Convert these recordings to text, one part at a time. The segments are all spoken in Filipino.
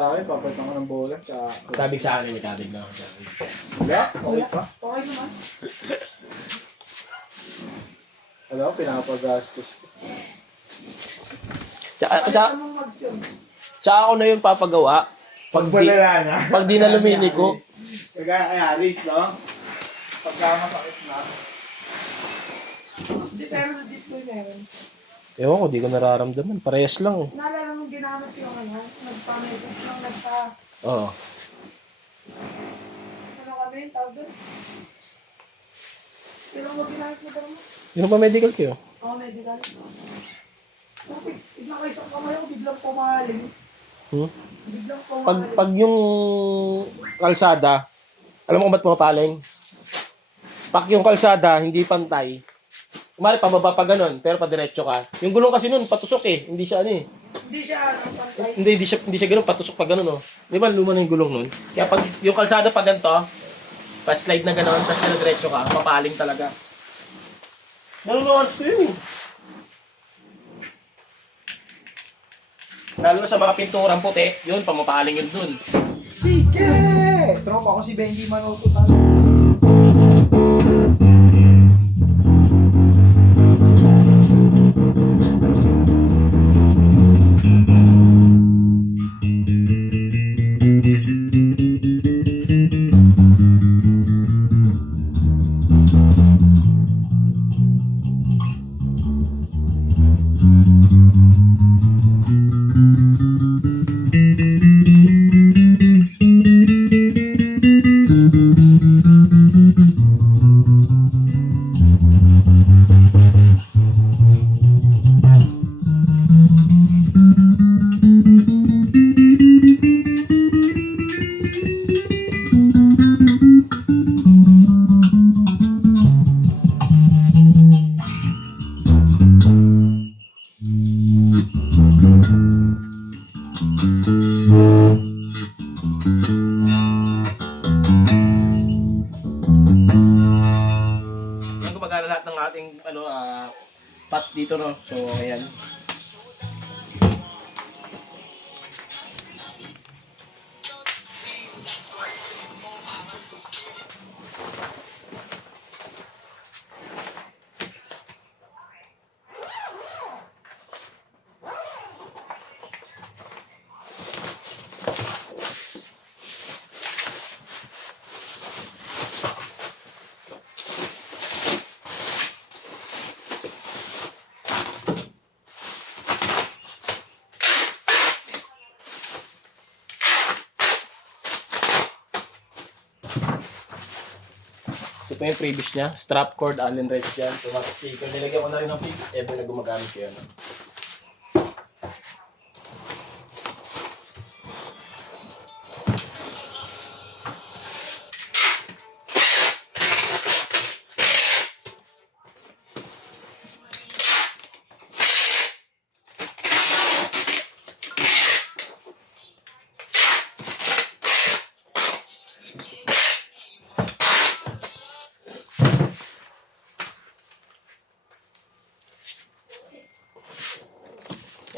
Sa akin, papalitan ko ng bola. Kabig sa akin, may kabig na. Wala, okay pa. Okay naman. Alam ko, pinapagastos ko. Tsaka mong mag-zoom. Tsaka ako na yung papagawa. Pag di na lumini ko. Kaya ayalis, no? Pagka masakit na. Di pero sa display meron. Ewan ko, di ko nararamdaman. Parehas lang. Naalala mong ginamit yung nagpa-message yung Oo. ano kami, tawag doon? Pero mo ginamit mo daw mo? Yun pa medical kayo? Oo, medical. Biglang kayo sa kamay ko, biglang pumaling. Biglang pumaling. Pag yung kalsada, alam mo kung ba't pumapaling? Pag yung kalsada, hindi pantay. Kumari, pababa pa ganun, pero padiretso ka. Yung gulong kasi nun, patusok eh. Hindi siya ano eh. Hindi siya pantay. Hindi siya ganun, patusok pa ganun oh. Di ba, luma na yung gulong nun? Kaya pag yung kalsada pa ganito, pa-slide na ganun, tapos na diretso ka, papaling talaga. Nanunuans ko yun eh. Lalo na sa mga pinturang puti, yun, pamapaling yun dun. Sige! Tropa ko si Benji Manoto talo. Yan gumagana lahat ng ating pots dito no. So ayan. Ito yung previous niya, strap cord, Allen wrench yan. So, mga sticker, nilagyan ko na rin ng pig, ever na gumagamit ko yan.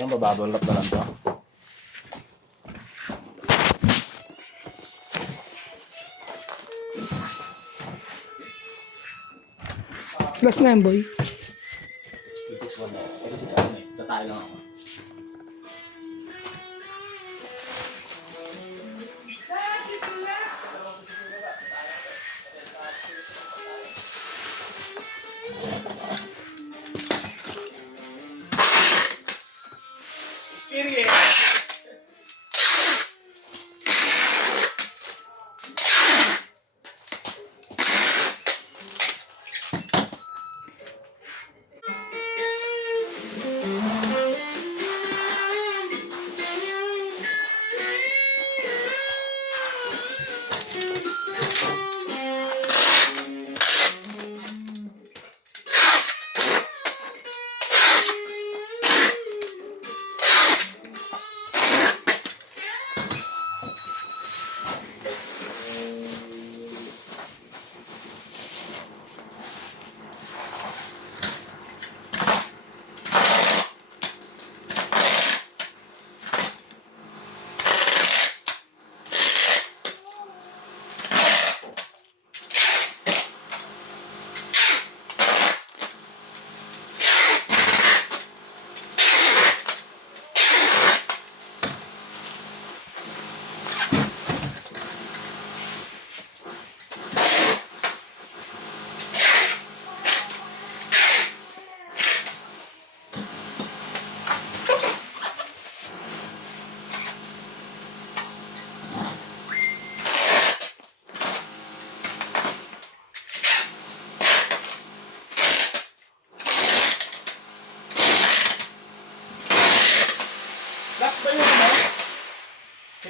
Yan, bababulap na lang to. Last na yan, boy. 361 na. 361 eh. Tatay lang ako. Experience!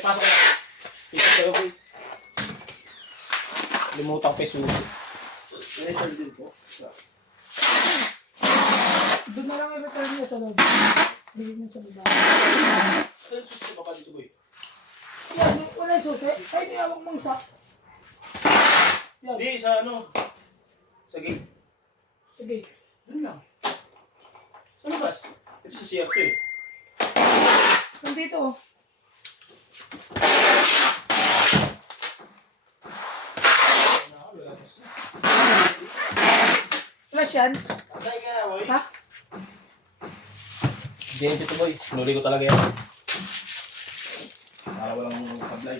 pasok na. Ipit kayo, boy. Limutang peso. Return din po. Doon na lang i-return niya sa loob. Bigyan niyo sa baba. Saan susunod ka pa dito, boy? Yan, wala yung susi. Ay, niyawag mong isa. Yan, Hindi, sa ano? Sa gate. sige. Doon lang. Sa labas. Ito sa CR to eh. Nandito. Flash yan? Patay ka na, boy. Ha? Hindi dito, boy. Sinuli ko talaga yan. Para walang sablay.